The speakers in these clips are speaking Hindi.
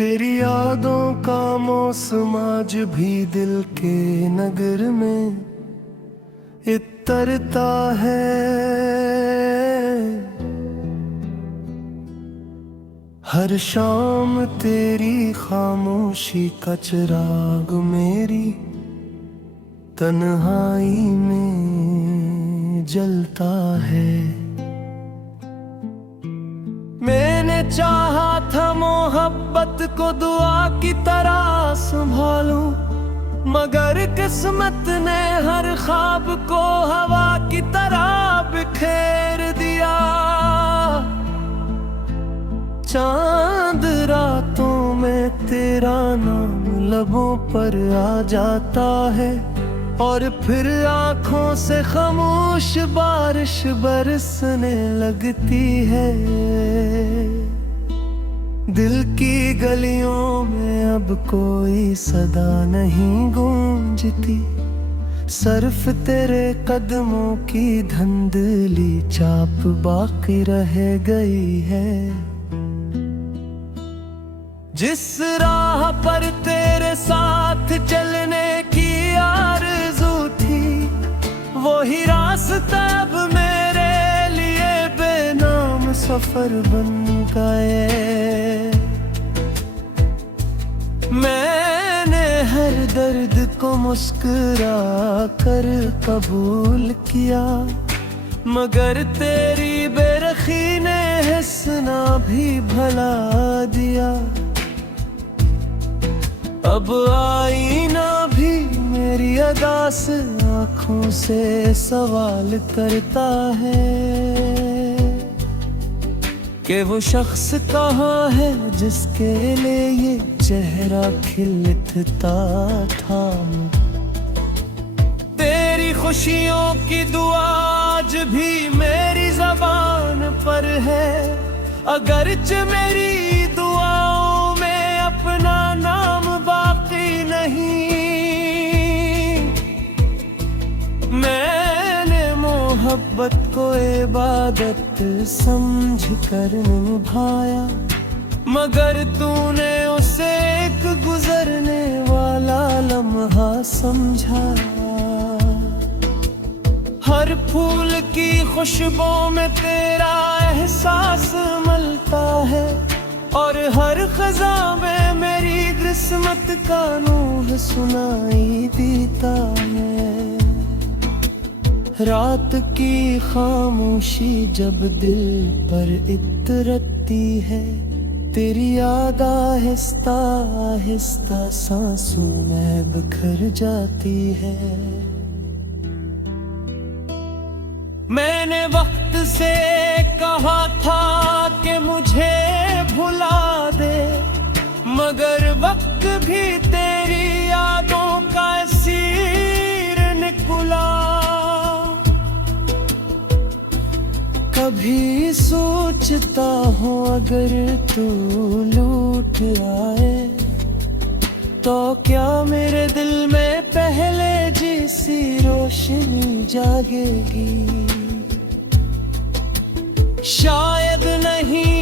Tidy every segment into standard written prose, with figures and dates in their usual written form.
तेरी यादों का मौसम आज भी दिल के नगर में इतरता है। हर शाम तेरी खामोशी का चिराग मेरी तन्हाई में जलता है। मैंने चाहा था मोहब्बत को दुआ की तरह संभालूं, मगर किस्मत ने हर ख्वाब को हवा की तरह बिखेर दिया। चांद रातों में तेरा नाम लबों पर आ जाता है, और फिर आँखों से खामोश बारिश बरसने लगती है। दिल की गलियों में अब कोई सदा नहीं गूंजती, सिर्फ तेरे कदमों की धुंधली छाप बाकी रह गई है। जिस राह पर तेरे साथ चलने की आरज़ू थी, वही रास्ता अब मेरे लिए बेनाम सफर बन गए। मैंने हर दर्द को मुस्कुरा कर कबूल किया, मगर तेरी बेरखी ने हंसना भी भुला दिया। अब आईना भी मेरी अदा से आँखों से सवाल करता है कि वो शख्स कहाँ है जिसके लिए ये चेहरा खिलता था। तेरी खुशियों की दुआ आज भी मेरी ज़बान पर है, अगरचे मेरी दुआओं में अपना नाम बाकी नहीं। मैंने मोहब्बत को इबादत समझ कर निभाया, मगर तूने उसे एक गुजरने वाला लम्हा समझा। हर फूल की खुशबू में तेरा एहसास मिलता है, और हर खज़ा में मेरी किस्मत का नूर सुनाई देता है। रात की खामोशी जब दिल पर इतरती है, तेरी याद आहिस्ता आहिस्ता सांसों में बिखर जाती है। मैंने वक्त से कहा था कि मुझे भुला दे, मगर वक्त भी तेरी यादों का असीर निकला। कभी सोचता हूँ अगर तू लौट आए, तो क्या मेरे दिल में पहले जैसी रोशनी जागेगी। शायद नहीं,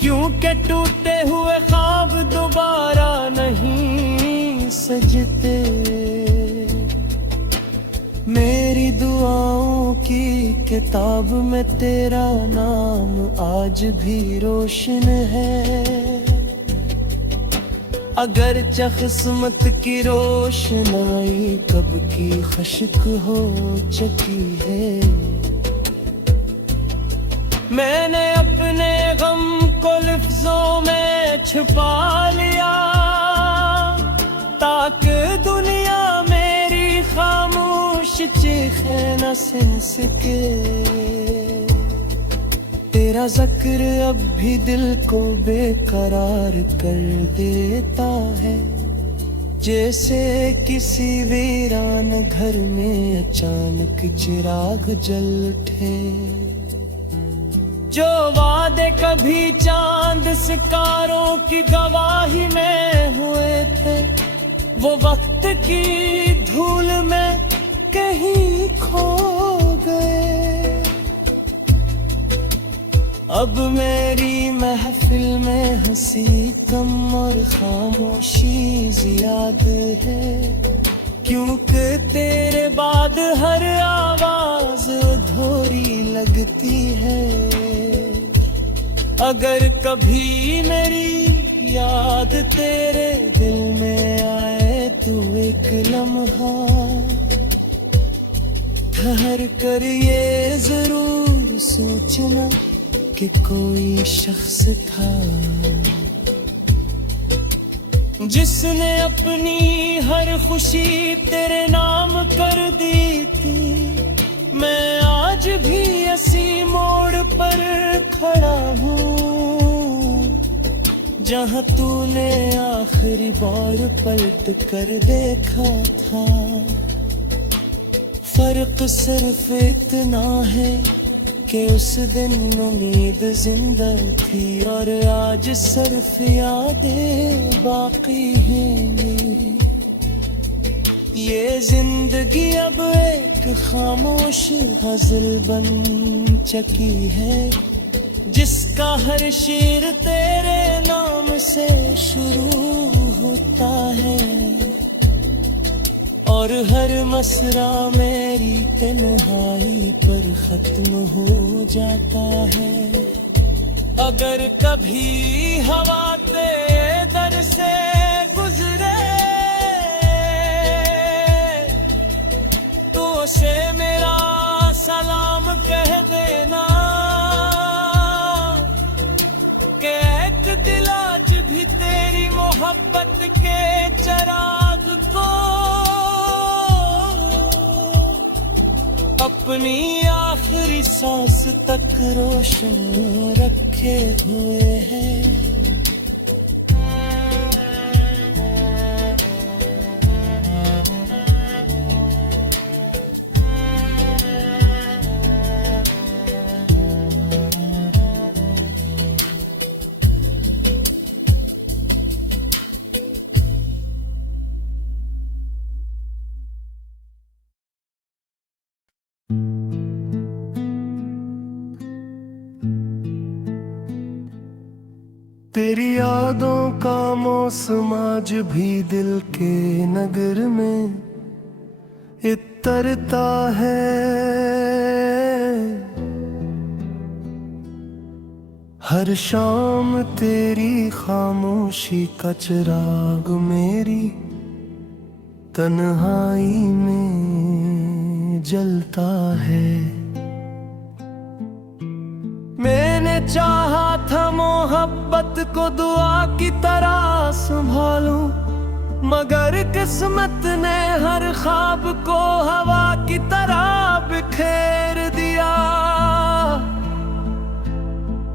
क्योंकि टूटे हुए ख्वाब दोबारा नहीं सजते। मेरी दुआओं की किताब में तेरा नाम आज भी रोशन है, अगर किस्मत की रोशनाई कब की खश्क हो चुकी है। मैंने अपने गम को लफ्जों में छुपा लिया, ताकि दुनिया मेरी खामोश चीखें न सुन सके। तेरा जिक्र अब भी दिल को बेकरार कर देता है, जैसे किसी वीरान घर में अचानक चिराग जल उठे। जो वादे कभी चांद सितारों की गवाही में हुए थे, वो वक्त की धूल में कहीं खो गए। अब मेरी महफिल में हंसी कम और खामोशी ज्यादा है, क्योंकि तेरे बाद हर आवाज अधूरी लगती है। अगर कभी मेरी याद तेरे दिल में आए तो एक लम्हा ठहर कर ये जरूर सोचना कि कोई शख्स था जिसने अपनी हर खुशी तेरे नाम कर दी थी। मैं आज भी इसी मोड़ पर खड़ा हूँ जहाँ तूने आखिरी बार पलट कर देखा था। फर्क सिर्फ इतना है कि उस दिन उम्मीद जिंदा थी और आज सिर्फ यादें बाकी हैं। ये जिंदगी अब एक खामोश गजल बन चुकी है, जिसका हर शेर तेरे नाम से शुरू होता है और हर मसरा मेरी तन्हाई पर खत्म हो जाता है। अगर कभी हवा तेरे दर से गुजरे तो उसे मेरा सलाम कह देना कि एक दिल आज भी तेरी मोहब्बत के चिराग को अपनी आखिरी सांस तक रोशन रखे हुए हैं। तेरी यादों का मौसम आज भी दिल के नगर में इतरता है। हर शाम तेरी खामोशी का चिराग मेरी तन्हाई में जलता है। मैंने चाहा था मोहब्बत को दुआ की तरह संभालूं, मगर किस्मत ने हर ख्वाब को हवा की तरह बिखेर दिया।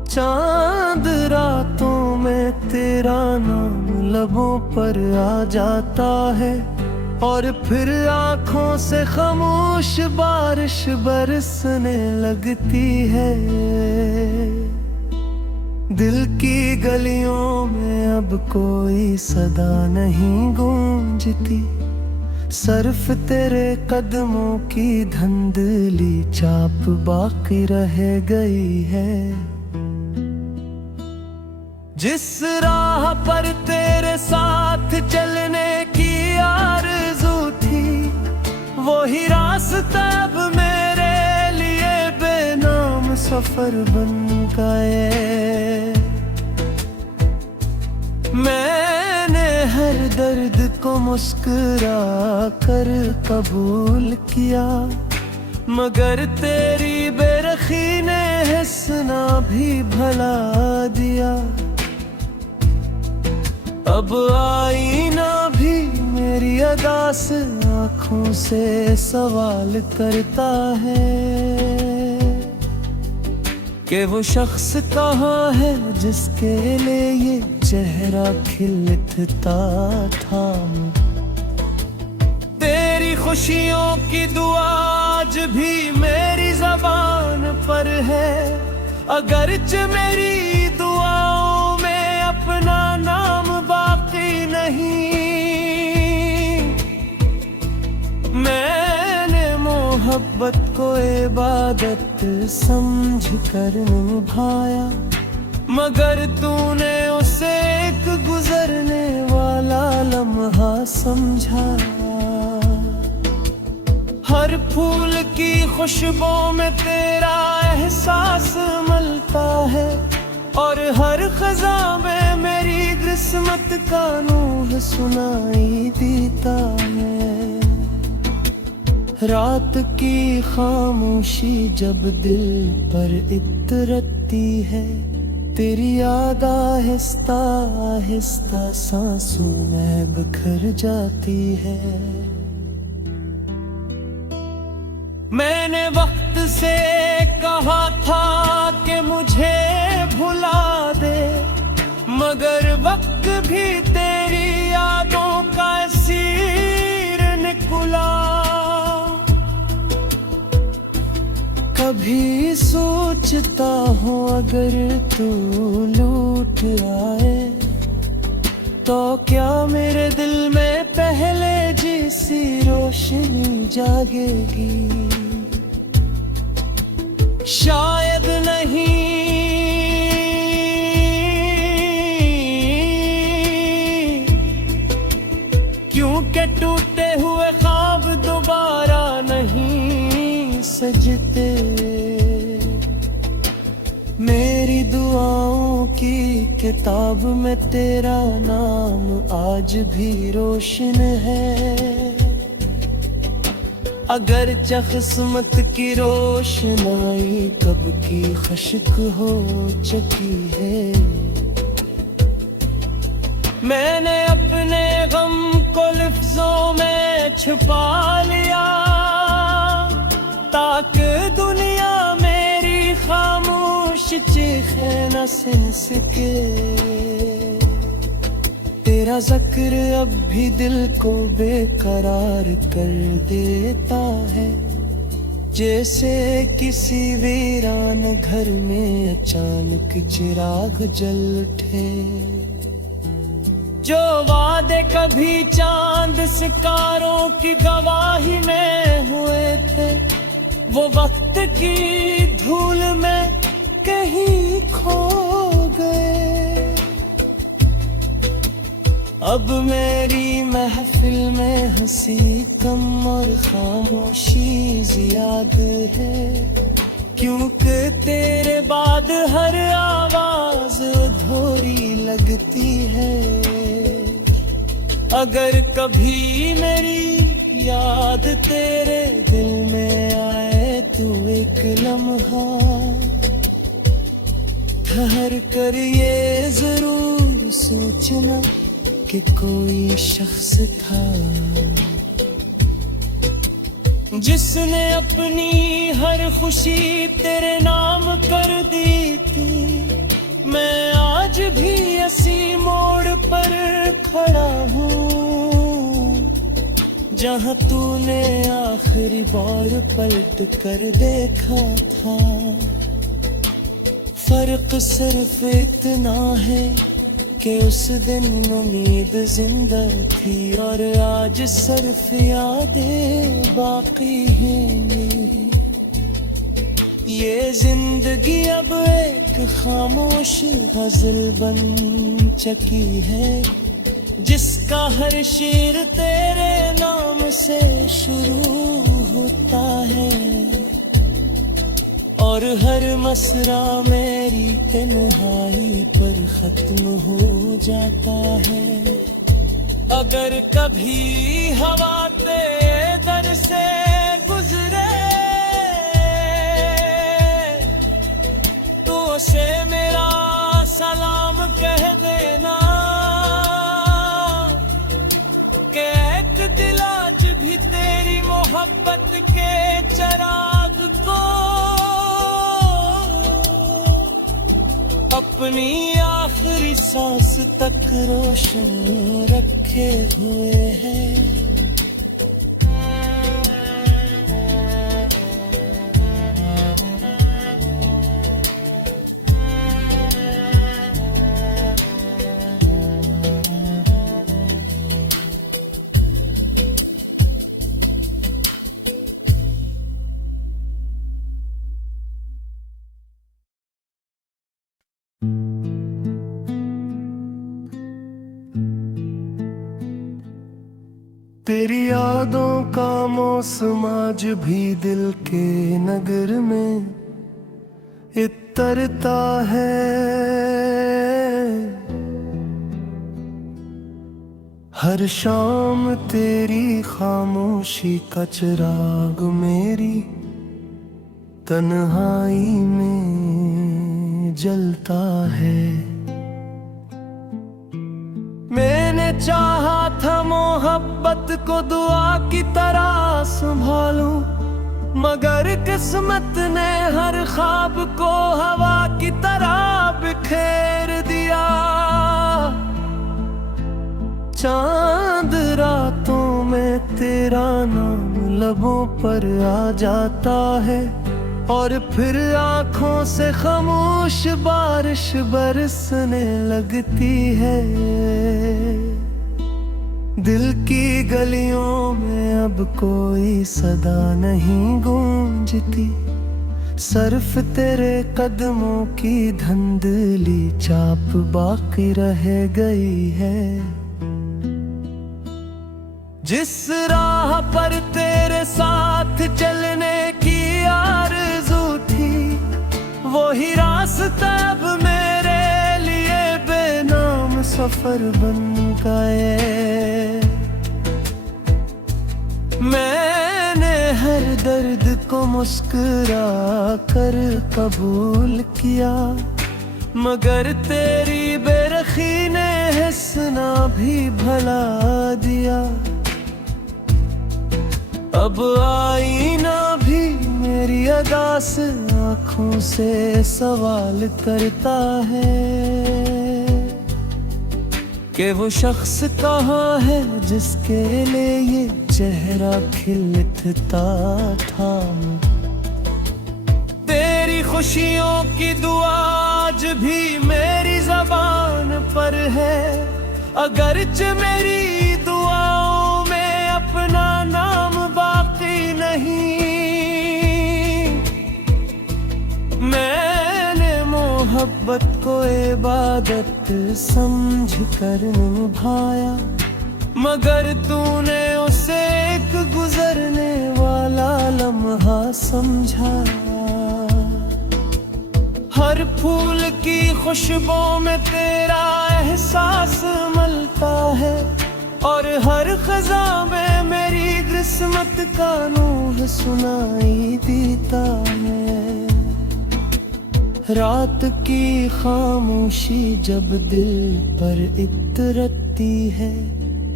चांद रातों में तेरा नाम लबों पर आ जाता है और फिर आंखों से खामोश बारिश बरसने लगती है। दिल की गलियों में अब कोई सदा नहीं गूंजती, सिर्फ तेरे कदमों की धुंधली छाप बाकी रह गई है। जिस राह पर तेरे साथ चलने की आरज़ू थी, वही रास्ता अब मेरे लिए बेनाम सफर बन गए। मैंने हर दर्द को मुस्कुरा कर कबूल किया, मगर तेरी बेरखी ने हंसना भी भला दिया। अब आईना भी मेरी अदा से आँखों से सवाल करता है कि वो शख्स कहाँ है जिसके लिए ये चेहरा खिलता था। तेरी खुशियों की दुआ आज भी मेरी ज़बान पर है, अगरचे मेरी दुआओं में अपना नाम बाकी नहीं। मैंने मोहब्बत को इबादत समझ कर निभाया, मगर तूने उसे एक गुजरने वाला लम्हा समझा। हर फूल की खुशबू में तेरा एहसास मलता है, और हर खजा में मेरी किस्मत का नूह सुनाई देता है। रात की खामोशी जब दिल पर इतरती है, तेरी याद आहिस्ता आहिस्ता सांसों में बिखर जाती है। मैंने वक्त से कहा था कि मुझे भुला दे, मगर वक्त भी तेरी यादों का असीर निकला। कभी सोचता हूँ अगर तू लौट आए, तो क्या मेरे दिल में पहले जैसी रोशनी जागेगी। शायद नहीं, क्योंकि टूटे हुए ख्वाब दोबारा नहीं सजते। मेरी दुआओं की किताब में तेरा नाम आज भी रोशन है। अगर किस्मत की रोशनाई कब की खश्क हो चुकी है। मैंने अपने गम को लफ्जों में छुपा लिया, ताकि दुनिया मेरी खामोश चीखें न सुन सके। तेरा जिक्र अब भी दिल को बेकरार कर देता है, जैसे किसी वीरान घर में अचानक चिराग जल उठे। जो वादे कभी चांद सितारों की गवाही में हुए थे, वो वक्त की धूल में कहीं खो गए। अब मेरी महफिल में हंसी कम और खामोशी ज्यादा है, क्योंकि तेरे बाद हर आवाज अधूरी लगती है। अगर कभी मेरी याद तेरे दिल में आए तो एक लम्हा ठहर कर ये जरूर सोचना कि कोई शख्स था जिसने अपनी हर खुशी तेरे नाम कर दी थी। मैं आज भी इसी मोड़ पर खड़ा हूँ, जहाँ तूने आखिरी बार पलट कर देखा था। फर्क सिर्फ इतना है कि उस दिन उम्मीद जिंदा थी, और आज सिर्फ यादें बाकी हैं। ये जिंदगी अब एक खामोश गजल बन चुकी है, जिसका हर शेर तेरे नाम से शुरू होता है, और हर मसरा मेरी तन्हाई पर खत्म हो जाता है। अगर कभी हवा तेरे दर से गुजरे तो उसे मेरा सलाम कह देना, कि एक दिल आज भी तेरी मोहब्बत के चराग को अपनी आखिरी सांस तक रोशन रखे हुए है। तेरी यादों का मौसम आज भी दिल के नगर में इतरता है। हर शाम तेरी खामोशी का चिराग मेरी तन्हाई में जलता है। मैंने चाहा था मोहब्बत को दुआ की तरह संभालूं, मगर किस्मत ने हर ख्वाब को हवा की तरह बिखेर दिया। चांद रातों में तेरा नाम लबों पर आ जाता है, और फिर आंखों से खामोश बारिश बरसने लगती है। दिल की गलियों में अब कोई सदा नहीं गूंजती, सिर्फ तेरे कदमों की धुंधली छाप बाकी रह गई है। जिस राह पर तेरे साथ चलने की आरज़ू थी, वही रास्ता अब मेरे लिए बेनाम सफर बन गए। मैंने हर दर्द को मुस्कुरा कर कबूल किया, मगर तेरी बेरखी ने हंसना भी भुला दिया। अब आईना भी मेरी अदा से आँखों से सवाल करता है कि वो शख्स कहाँ है जिसके लिए ये चेहरा खिलता था। तेरी खुशियों की दुआ आज भी मेरी जबान पर है, अगरचे मेरी दुआओं में अपना नाम बाकी नहीं। मैंने मोहब्बत को इबादत समझ कर निभाया, मगर तूने उसे एक गुजरने वाला लम्हा समझा। हर फूल की खुशबू में तेरा एहसास मिलता है, और हर खज़ा में मेरी किस्मत का नूर सुनाई देता है। रात की खामोशी जब दिल पर इतरती है,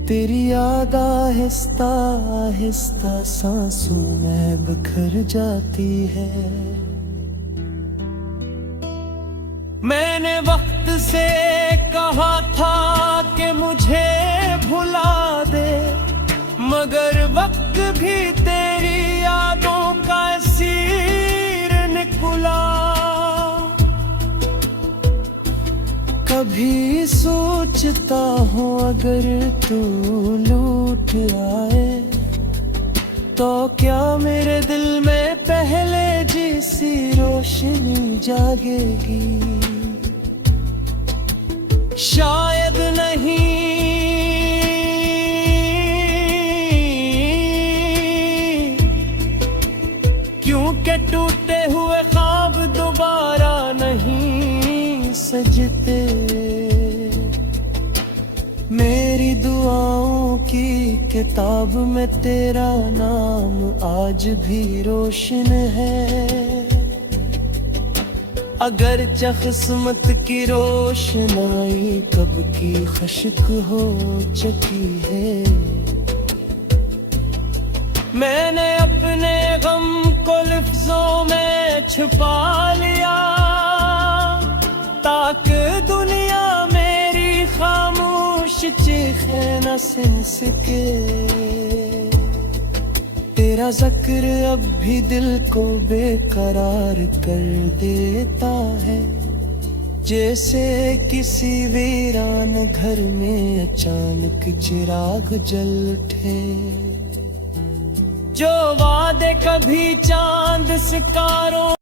तेरी याद आहिस्ता आहिस्ता सांसों में बिखर जाती है। मैंने वक्त से कहा था कि मुझे भुला दे, मगर वक्त भी तेरी यादों का असीर निकला। कभी सोचता हूँ अगर तू लौट आए, तो क्या मेरे दिल में पहले जैसी रोशनी जागेगी। शायद नहीं, क्योंकि टूटे हुए ख्वाब दोबारा नहीं सजते। मेरी दुआओं की किताब में तेरा नाम आज भी रोशन है, अगर किस्मत की रोशनाई कब की खश्क हो चुकी है। मैंने अपने गम को लफ्जों में छुपा लिया, ताकि दुनिया मेरी खामोश चीखें न सुन सके। तेरा जिक्र अब भी दिल को बेकरार कर देता है, जैसे किसी वीरान घर में अचानक चिराग जल उठे। जो वादे कभी चांद सितारों